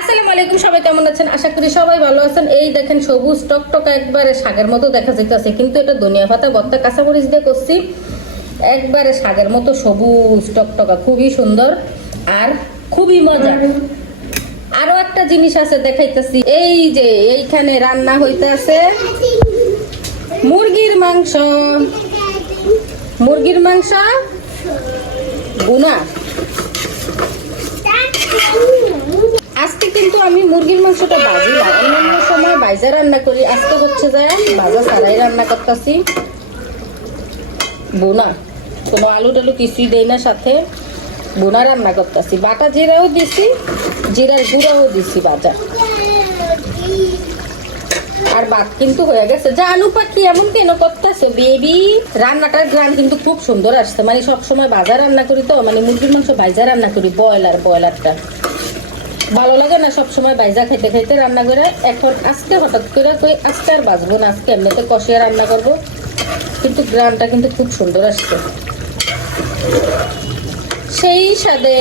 আসসালামু আলাইকুম, সবাই কেমন আছেন? আশা করি সবাই ভালো আছেন। এই দেখেন সবুজ টকটকা একবারে শাকের মতো দেখা যাইতেছে, কিন্তু এটা ধনিয়া পাতা ভর্তা কাঁচামরিচ দিয়ে করছি। একবারে শাকের মতো সবুজ টকটকা, খুবই সুন্দর আর খুবই মজা। আরো একটা জিনিস আছে দেখাইতেছি, এই যে এইখানে রান্না হইতে আছে মুরগির মাংস। মুরগির মাংস গুনা। আজকে কিন্তু আমি মুরগির মাংসটা ভাজি না, অন্যান্য সময় ভাজা রান্না করি। আজকে হচ্ছে যে ভাজা ছাড়াই রান্না করতেছি। বোনা কোনো আলু টালু কিছুই দেই না, সাথে বোনা রান্না করতেছি। বাটা জিরাও দিছি, জিরার গুঁড়াও দিছি বাজা। আর ভাত কিন্তু হয়ে গেছে। জানু পাখি এমন কেন করতেছো বেবি? রান্নাটার গ্রাম কিন্তু খুব সুন্দর আসছে। মানে সবসময় ভাজা রান্না করি তো, মানে মুরগির মাংস ভাজা রান্না করি। ব্রয়লারটা ভালো লাগে না সবসময় ভাইজা খাইতে খাইতে রান্না করে। এখন আজকে হঠাৎ করে কই আজকে আর বাজবো না, আজকে এমনিতে কষিয়ে রান্না করবো। কিন্তু গ্রামটা কিন্তু খুব সুন্দর আসছে, সেই সাথে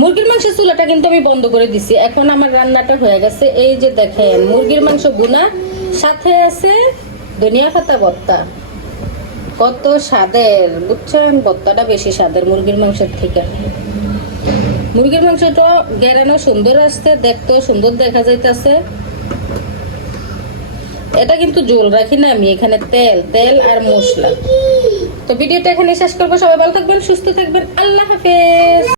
মুরগির মাংসের চুলাটা কিন্তু আমি বন্ধ করে দিছি। এখন আমার রান্নাটা হয়ে গেছে। এই যে দেখেন মুরগির মাংস বোনা, সাথে আছে ধনিয়া পাতা ভর্তা। কত স্বাদের বুঝছেন? ভর্তাটা বেশি স্বাদের মুরগির মাংসের থেকে। মুরগির মাংসটা গেরানো সুন্দর আসছে, দেখতেও সুন্দর দেখা যাইতেছে। এটা কিন্তু ঝোল রাখি না আমি, এখানে তেল আর মশলা। তো ভিডিওটা এখানে শেষ করবো। সবাই ভালো থাকবেন, সুস্থ থাকবেন। আল্লাহ হাফেজ।